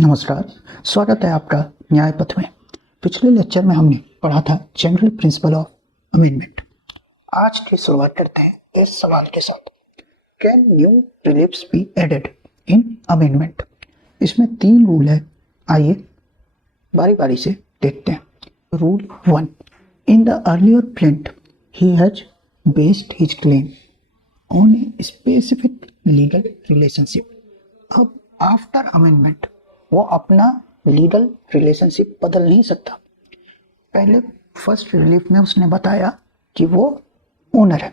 नमस्कार, स्वागत है आपका न्याय पथ में। पिछले लेक्चर में हमने पढ़ा था जनरल प्रिंसिपल ऑफ अमेंडमेंट। आज की शुरुआत करते हैं इस सवाल के साथ, can new reliefs be added in amendment. इसमें 3 रूल है, आइए बारी बारी से देखते हैं। Rule 1, in the earlier plaint he has based his claim on a specific legal relationship. अब आफ्टर अमेंडमेंट वो अपना लीगल रिलेशनशिप बदल नहीं सकता। पहले फर्स्ट रिलीफ में उसने बताया कि वो ओनर है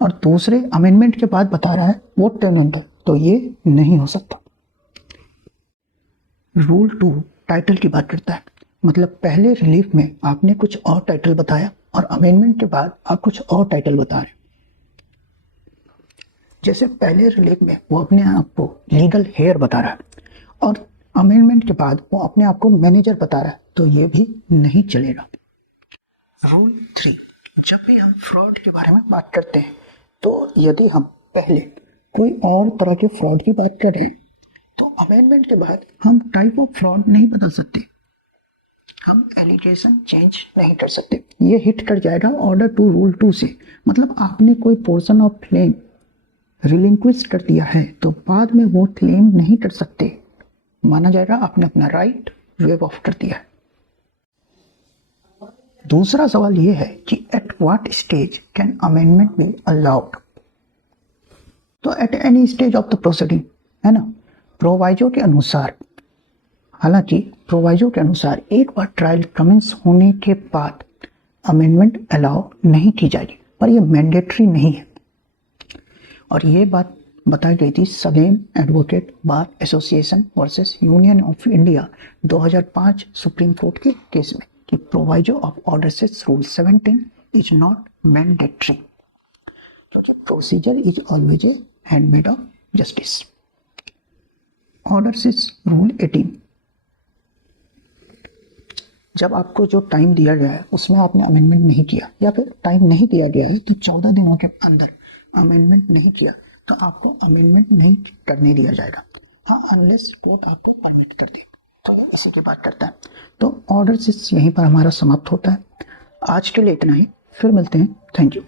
और दूसरे अमेंडमेंट के बाद बता रहा है वो टेनेंट है, तो ये नहीं हो सकता। रूल 2 टाइटल की बात करता है, मतलब पहले रिलीफ में आपने कुछ और टाइटल बताया और अमेंडमेंट के बाद आप कुछ और टाइटल बता रहे हैं। जैसे पहले रिलीफ में वो अपने आप को लीगल हेयर बता रहा है और अमेंडमेंट के बाद वो अपने आप को मैनेजर बता रहा है, तो ये भी नहीं चलेगा। रूल 3, जब भी हम फ्रॉड के बारे में बात करते हैं तो यदि हम पहले कोई और तरह के फ्रॉड की बात कर रहे हैं तो अमेंडमेंट के बाद हम टाइप ऑफ फ्रॉड नहीं बदल सकते, हम एलिगेशन चेंज नहीं कर सकते। ये हिट कर जाएगा ऑर्डर टू रूल 2 से। मतलब आपने कोई पोर्शन ऑफ क्लेम रिलिंक्विश कर दिया है तो बाद में वो क्लेम नहीं कर सकते, माना जाएगा आपने अपना राइट वेव ऑफ कर दिया है। दूसरा सवाल ये है कि at what stage can amendment be allowed. तो at any stage of the proceeding है ना, प्रोवाइजो के अनुसार। हालांकि प्रोवाइजो के अनुसार एक बार ट्रायल कमेंस होने के बाद अमेंडमेंट अलाउ नहीं की जाएगी, पर यह मैंडेटरी नहीं है। और ये बात बताई गई थी Salem advocate bar association versus union of India 2005 supreme court के केस में कि proviso of order six rule 17 is not mandatory, क्योंकि procedure is always a handmaid of justice. Order six rule 18, जब आपको जो टाइम दिया गया है उसमें आपने अमेंडमेंट नहीं किया या फिर टाइम नहीं दिया गया है तो 14 दिनों के अंदर अमेंडमेंट नहीं किया तो आपको अमेंडमेंट नहीं करने दिया जाएगा। हाँ, अनलेस कोर्ट आपको परमिट कर दे, तो इसी की बात करता है। तो ऑर्डर सिक्स यहीं पर हमारा समाप्त होता है। आज के लिए इतना ही, फिर मिलते हैं। Thank you.